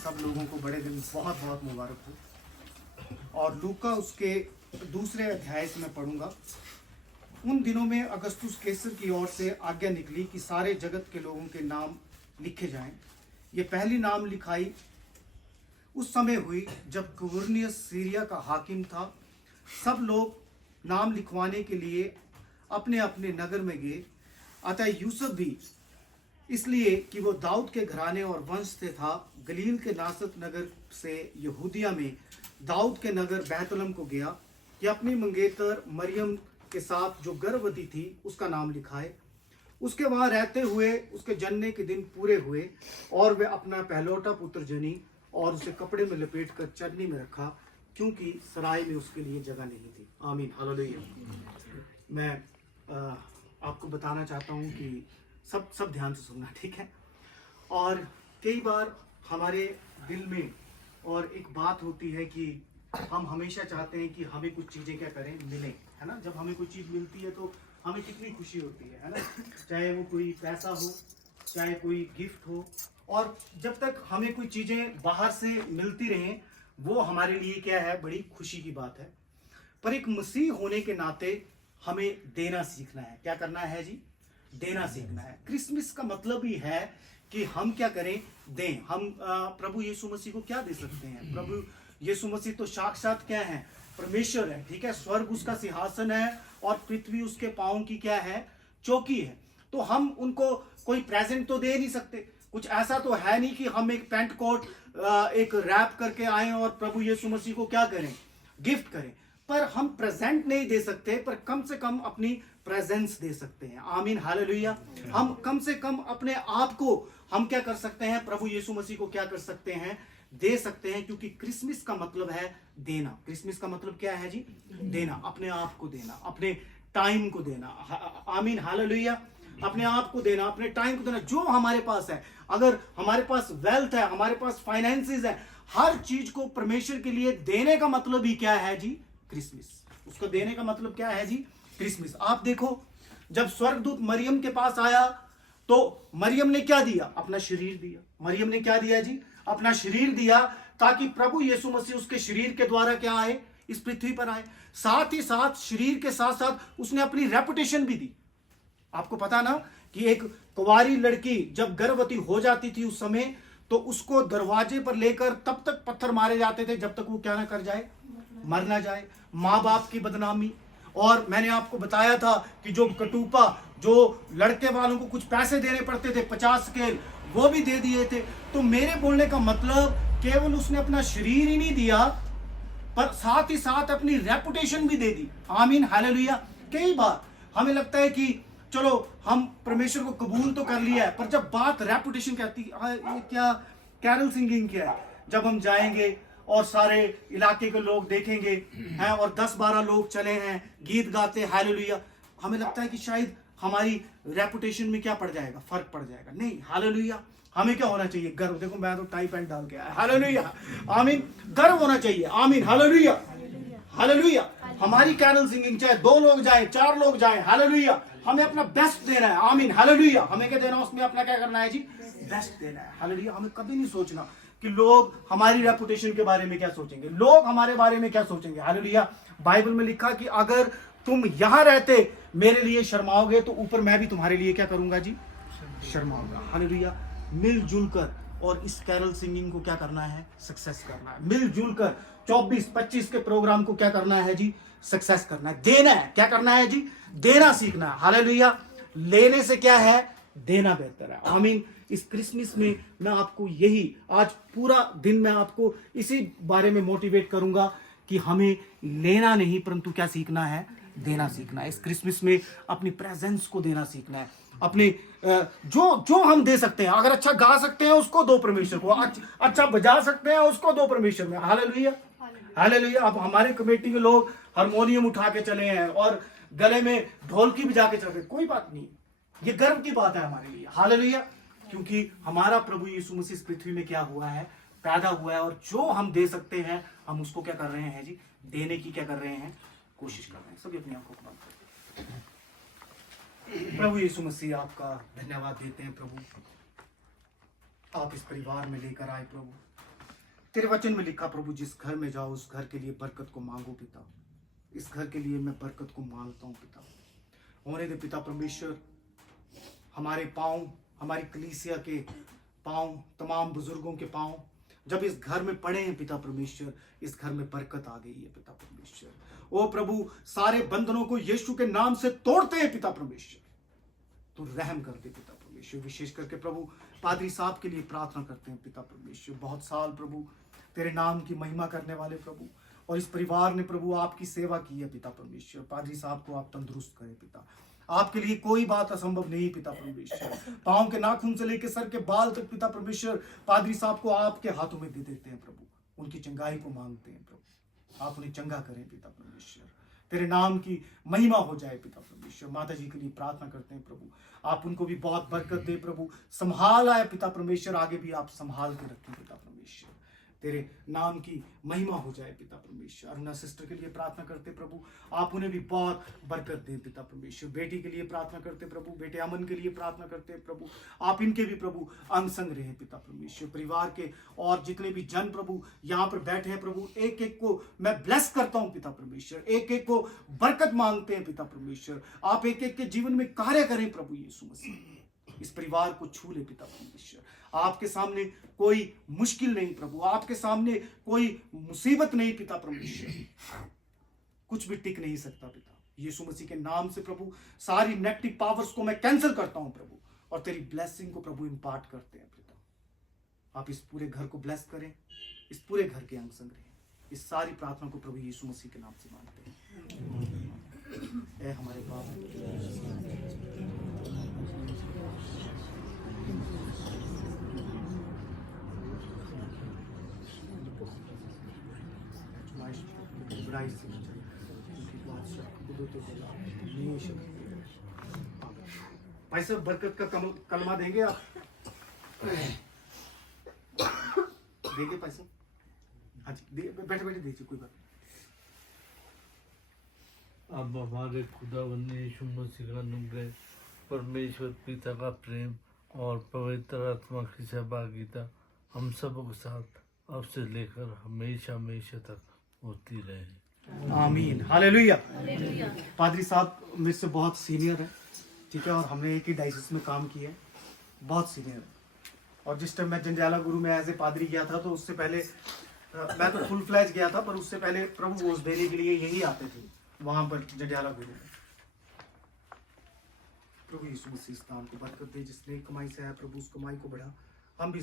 सब लोगों को बड़े दिन बहुत बहुत मुबारक हो। और लूका उसके दूसरे अध्याय से मैं पढ़ूंगा। उन दिनों में अगस्तुस कैसर की ओर से आज्ञा निकली कि सारे जगत के लोगों के नाम लिखे जाएं। ये पहली नाम लिखाई उस समय हुई जब क्विरिनियस सीरिया का हाकिम था। सब लोग नाम लिखवाने के लिए अपने अपने नगर में गए। अतः यूसुफ भी, इसलिए कि वो दाऊद के घराने और वंश से था, गलील के नासरत नगर से यहूदिया में दाऊद के नगर बैतलहम को गया कि अपनी मंगेतर मरियम के साथ जो गर्भवती थी उसका नाम लिखाए। उसके वहां रहते हुए उसके जन्म के दिन पूरे हुए और वे अपना पहलौठा पुत्र जनी और उसे कपड़े में लपेट कर चरनी में रखा, क्योंकि सराय में उसके लिए जगह नहीं थी। आमीन, हालेलुया। मैं आपको बताना चाहता हूँ कि सब ध्यान से सुनना, ठीक है। और कई बार हमारे दिल में और एक बात होती है कि हम हमेशा चाहते हैं कि हमें कुछ चीज़ें क्या करें, मिले, है ना। जब हमें कोई चीज़ मिलती है तो हमें कितनी खुशी होती है ना। चाहे वो कोई पैसा हो, चाहे कोई गिफ्ट हो। और जब तक हमें कोई चीज़ें बाहर से मिलती रहें वो हमारे लिए क्या है, बड़ी खुशी की बात है। पर एक मसीह होने के नाते हमें देना सीखना है। क्या करना है जी? देना सीखना है। क्रिसमस का मतलब ही है कि हम क्या करें, दें। हम प्रभु यीशु मसीह को क्या दे सकते हैं? प्रभु यीशु मसीह तो साक्षात क्या है, परमेश्वर है, ठीक है। स्वर्ग उसका सिंहासन है और पृथ्वी उसके पांव की क्या है, चौकी है। तो हम उनको कोई प्रेजेंट तो दे नहीं सकते। कुछ ऐसा तो है नहीं कि हम एक पैंट कोट एक रैप करके आए और प्रभु यीशु मसीह को क्या करें, गिफ्ट करें। पर हम प्रेजेंट नहीं दे सकते, पर कम से कम अपनी प्रेजेंस दे सकते हैं। आमीन, हालेलुया। हम कम से कम अपने आप को हम क्या कर सकते हैं, प्रभु यीशु मसीह को क्या कर सकते हैं, दे सकते हैं। क्योंकि क्रिसमस का मतलब है देना। क्रिसमस का मतलब क्या है जी? देना, अपने आप को देना, अपने टाइम को देना। आमीन, हालेलुया। अपने आप को देना, अपने टाइम को देना, जो हमारे पास है। अगर हमारे पास वेल्थ है, हमारे पास फाइनेंसेस है, हर चीज को परमेश्वर के लिए देने का मतलब ही क्या है जी? क्रिसमस। उसको देने का मतलब क्या है जी? क्रिसमस। आप देखो, जब स्वर्गदूत मरियम के पास आया तो मरियम ने क्या दिया? अपना शरीर दिया। मरियम ने क्या दिया जी? अपना शरीर दिया, ताकि प्रभु यीशु मसीह उसके शरीर के द्वारा क्या आए, इस पृथ्वी पर आए। साथ ही साथ शरीर के साथ साथ उसने अपनी रेपुटेशन भी दी। आपको पता ना कि एक कुंवारी लड़की जब गर्भवती हो जाती थी उस समय, तो उसको दरवाजे पर लेकर तब तक पत्थर मारे जाते थे जब तक वो क्या ना कर जाए, मर ना जाए। माँ बाप की बदनामी। और मैंने आपको बताया था कि जो कटुपा, जो लड़के वालों को कुछ पैसे देने पड़ते थे 50 स्केल, वो भी दे दिए थे। तो मेरे बोलने का मतलब केवल उसने अपना शरीर ही नहीं दिया, पर साथ ही साथ अपनी रेपुटेशन भी दे दी। आमीन, हालेलुया। कई बार हमें लगता है कि चलो हम परमेश्वर को कबूल तो कर लिया है, पर जब बात रेपुटेशन की आती है, ये क्या कैरल सिंगिंग क्या है? जब हम जाएंगे और सारे इलाके के लोग देखेंगे हैं और 10-12 लोग चले हैं, गीत गाते हालेलुया, हमें लगता है कि शायद हमारी रेपुटेशन में क्या पड़ जाएगा, फर्क पड़ जाएगा। नहीं, हालेलुया। हमें क्या होना चाहिए? गर्व। देखो मैं तो टाई पैंट डाल के आया, हालेलुया। आमीन, गर्व होना चाहिए। आमीन, हालेलुया, हालेलुया। हमारी कैरल सिंगिंग चाहे 2 लोग जाए, 4 लोग जाए, हालेलुया, हमें अपना बेस्ट देना है। आमीन, हालेलुया। हमें क्या देना, उसमें अपना क्या करना है जी? बेस्ट देना है। हालेलुया। हमें कभी नहीं सोचना कि लोग हमारी रेपुटेशन के बारे में क्या सोचेंगे, लोग हमारे बारे में क्या सोचेंगे। हालेलुया। बाइबल में लिखा कि अगर तुम यहां रहते मेरे लिए शर्माओगे तो ऊपर मैं भी तुम्हारे लिए क्या करूंगा जी? शर्माऊंगा। हालेलुया। मिलजुल कर और इस कैरल सिंगिंग को क्या करना है? सक्सेस करना है। मिलजुल कर 24-25 के प्रोग्राम को क्या करना है जी? सक्सेस करना है। देना है। क्या करना है जी? देना सीखना है। हालेलुया। लेने से क्या है? देना बेहतर है। आमीन। इस क्रिसमस में मैं आपको यही आज पूरा दिन मैं आपको इसी बारे में मोटिवेट करूंगा कि हमें लेना नहीं परंतु क्या सीखना है? देना सीखना है। इस क्रिसमस में अपनी प्रेजेंस को देना सीखना है। अपने जो हम दे सकते हैं, अगर अच्छा गा सकते हैं उसको दो परमेश्वर को, अच्छा बजा सकते हैं उसको दो परमेश्वर में। Hallelujah, hallelujah. अब हमारे कमेटी के लोग हारमोनियम उठा के चले हैं और गले में ढोलकी बजा के चले, कोई बात नहीं, ये गर्व की बात है हमारे लिए। हालेलुया। क्योंकि हमारा प्रभु यीशु मसीह इस पृथ्वी में क्या हुआ है? पैदा हुआ है। और जो हम दे सकते हैं हम उसको क्या कर रहे हैं जी? देने की क्या कर रहे हैं? कोशिश कर रहे हैं। सभी अपनी आंखों को बंद करते हैं। प्रभु यीशु मसीह, आपका धन्यवाद देते हैं प्रभु, आप इस परिवार में लेकर आए प्रभु। तेरे वचन में लिखा प्रभु, जिस घर में जाओ उस घर के लिए बरकत को मांगो पिता। इस घर के लिए मैं बरकत को मांगता हूँ पिता। होने दे पिता परमेश्वर, हमारे पाँव, हमारी कलीसिया के पाँव, तमाम बुजुर्गों के पाँव जब इस घर में पड़े हैं पिता परमेश्वर, इस घर में बरकत आ गई है पिता परमेश्वर। ओ प्रभु, सारे बंधनों को यीशु के नाम से तोड़ते हैं पिता परमेश्वर। तू रहम कर दे पिता परमेश्वर। विशेष करके प्रभु पादरी साहब के लिए प्रार्थना करते हैं पिता परमेश्वर। बहुत साल प्रभु तेरे नाम की महिमा करने वाले प्रभु, और इस परिवार ने प्रभु आपकी सेवा की है पिता परमेश्वर। पादरी साहब को आप तंदुरुस्त करें पिता। आपके लिए कोई बात असंभव नहीं पिता परमेश्वर। पांव के नाखून से लेकर सर के बाल तक पिता परमेश्वर पादरी साहब को आपके हाथों में दे देते हैं प्रभु। उनकी चंगाई को मांगते हैं प्रभु। आप उन्हें चंगा करें पिता परमेश्वर। तेरे नाम की महिमा हो जाए पिता परमेश्वर। माता जी के लिए प्रार्थना करते हैं प्रभु, आप उनको भी बहुत बरकत दे प्रभु। संभाल आए पिता परमेश्वर, आगे भी आप संभाल के रखें पिता परमेश्वर। तेरे नाम की महिमा हो जाए पिता परमेश्वर। अरुणा सिस्टर के लिए प्रार्थना करते प्रभु, आप उन्हें भी बहुत बरकत दे पिता परमेश्वर। बेटी के लिए प्रार्थना करते प्रभु, बेटे अमन के लिए प्रार्थना करते प्रभु, आप इनके भी प्रभु अंग संग रहे पिता परमेश्वर। परिवार के और जितने भी जन प्रभु यहाँ पर बैठे हैं प्रभु, एक एक को मैं ब्लेस करता हूँ पिता परमेश्वर। एक एक को बरकत मांगते हैं पिता परमेश्वर। आप एक एक के जीवन में कार्य करें प्रभु यीशु मसीह। इस परिवार को छू ले पिता परमेश्वर। आपके सामने कोई मुश्किल नहीं प्रभु, आपके सामने कोई मुसीबत नहीं पिता परमेश्वर। कुछ भी टिक नहीं सकता पिता। यीशु मसीह के नाम से प्रभु सारी नेगेटिव पावर्स को मैं कैंसिल करता हूं प्रभु, और तेरी ब्लेसिंग को प्रभु इम्पार्ट करते हैं पिता। आप इस पूरे घर को ब्लेस करें, इस पूरे घर के अंग संग रहें। इस सारी प्रार्थना को प्रभु यीशु मसीह के नाम से मांगते हैं। ऐ हमारे बाप, भाई साहब बरकत का कलमा देंगे आप? देंगे भाई साहब? हाँ जी, बैठे बैठे दीजिए, कोई बात नहीं। अब हमारे खुदावंद यीशु मसीह का अनुग्रह, परमेश्वर पिता का प्रेम और पवित्र आत्मा की सहभागिता हम सब के साथ अब से लेकर हमेशा हमेशा तक होती रहे। आमीन, हालेलुया। पादरी साहब मेरे से बहुत सीनियर है, ठीक है, और हमने एक ही डायसिस में काम किया है, बहुत सीनियर है। और जिस टाइम मैं जंडियाला गुरु में एज ए पादरी गया था, तो उससे पहले मैं तो फुल फ्लैज गया था, पर उससे पहले प्रभु वोज देने के लिए यही आते थे वहां पर जंडियाला गुरु में। प्रभु यीशु मसीह इस नाम को बरकत दे, जिसने कमाई से आया प्रभु उस कमाई को बढ़ा। हम भी